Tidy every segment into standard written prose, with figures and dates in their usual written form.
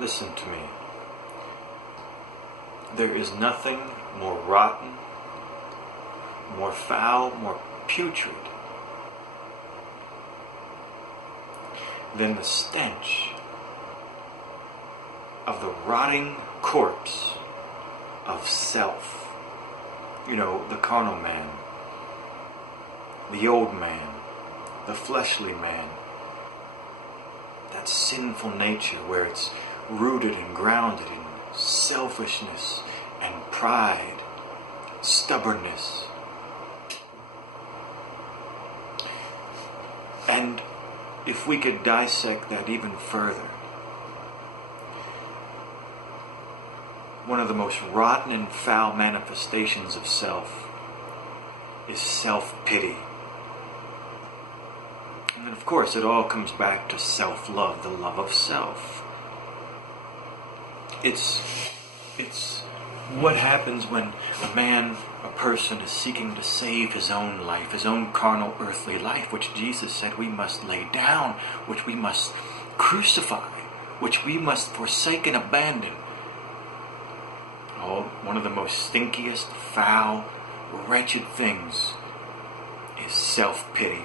Listen to me. There is nothing more rotten, more foul, more putrid than the stench of the rotting corpse of self. You know, the carnal man, the old man, the fleshly man. That sinful nature where it's rooted and grounded in selfishness and pride, stubbornness. And if we could dissect that even further, one of the most rotten and foul manifestations of self is self-pity. And then, of course, it all comes back to self-love, the love of self. It's what happens when a person is seeking to save his own life, his own carnal, earthly life, which Jesus said we must lay down, which we must crucify, which we must forsake and abandon. Oh, one of the most stinkiest, foul, wretched things is self-pity.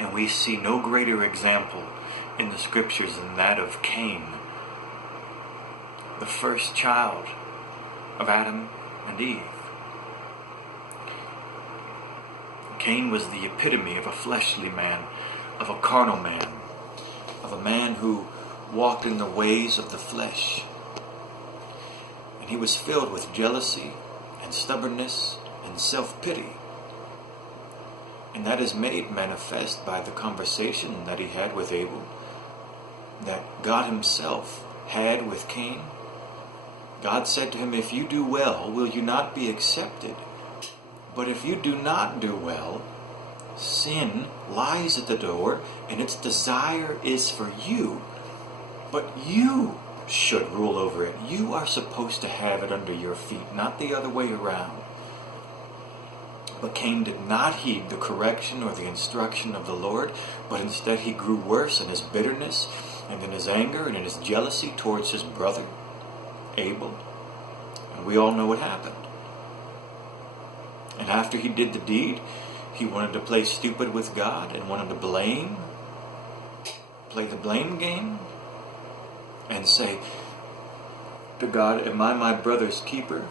And we see no greater example in the scriptures than that of Cain, the first child of Adam and Eve. Cain was the epitome of a fleshly man, of a carnal man, of a man who walked in the ways of the flesh. And he was filled with jealousy and stubbornness and self-pity. And that is made manifest by the conversation that he had with Abel, that God himself had with Cain. God said to him, if you do well, will you not be accepted? But if you do not do well, sin lies at the door, and its desire is for you. But you should rule over it. You are supposed to have it under your feet, not the other way around. But Cain did not heed the correction or the instruction of the Lord, but instead he grew worse in his bitterness and in his anger and in his jealousy towards his brother, Abel. And we all know what happened. And after he did the deed, he wanted to play stupid with God and wanted to play the blame game, and say to God, am I my brother's keeper?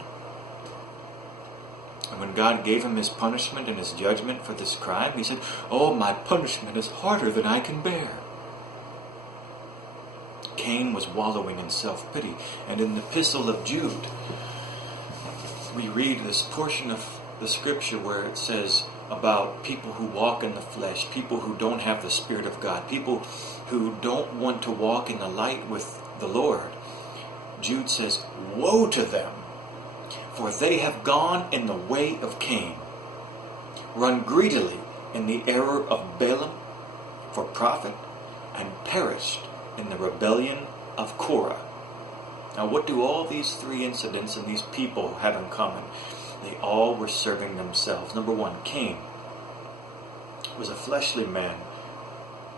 And when God gave him his punishment and his judgment for this crime, he said, oh, my punishment is harder than I can bear. Cain was wallowing in self-pity. And in the epistle of Jude, we read this portion of the scripture where it says about people who walk in the flesh, people who don't have the Spirit of God, people who don't want to walk in the light with the Lord. Jude says, woe to them, for they have gone in the way of Cain, run greedily in the error of Balaam for profit, and perished in the rebellion of Korah. Now, what do all these three incidents and these people have in common? They all were serving themselves. Number one, Cain was a fleshly man,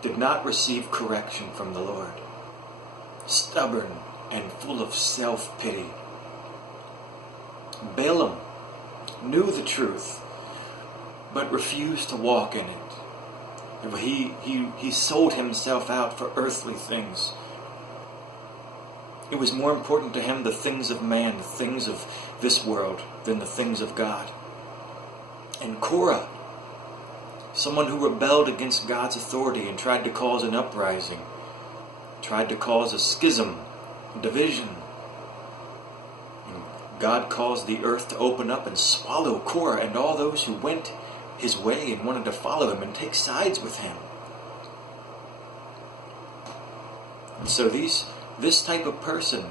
did not receive correction from the Lord, stubborn and full of self-pity. Balaam knew the truth, but refused to walk in it. He sold himself out for earthly things. It was more important to him the things of man, the things of this world, than the things of God. And Korah, someone who rebelled against God's authority and tried to cause an uprising, tried to cause a schism, a division. And God caused the earth to open up and swallow Korah and all those who went his way and wanted to follow him and take sides with him. And so this type of person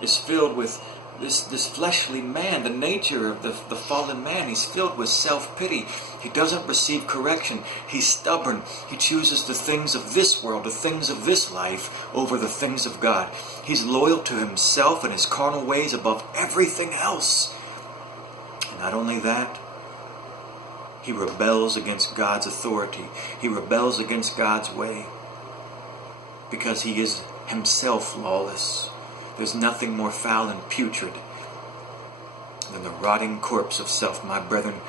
is filled with this fleshly man, the nature of the fallen man. He's filled with self-pity. He doesn't receive correction. He's stubborn. He chooses the things of this world, the things of this life, over the things of God. He's loyal to himself and his carnal ways above everything else. And not only that, he rebels against God's authority. He rebels against God's way. because he is himself lawless. There's nothing more foul and putrid than the rotting corpse of self. My brethren,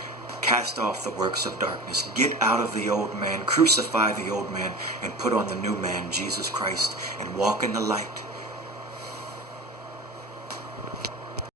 cast off the works of darkness. Get out of the old man. Crucify the old man and put on the new man, Jesus Christ, and walk in the light.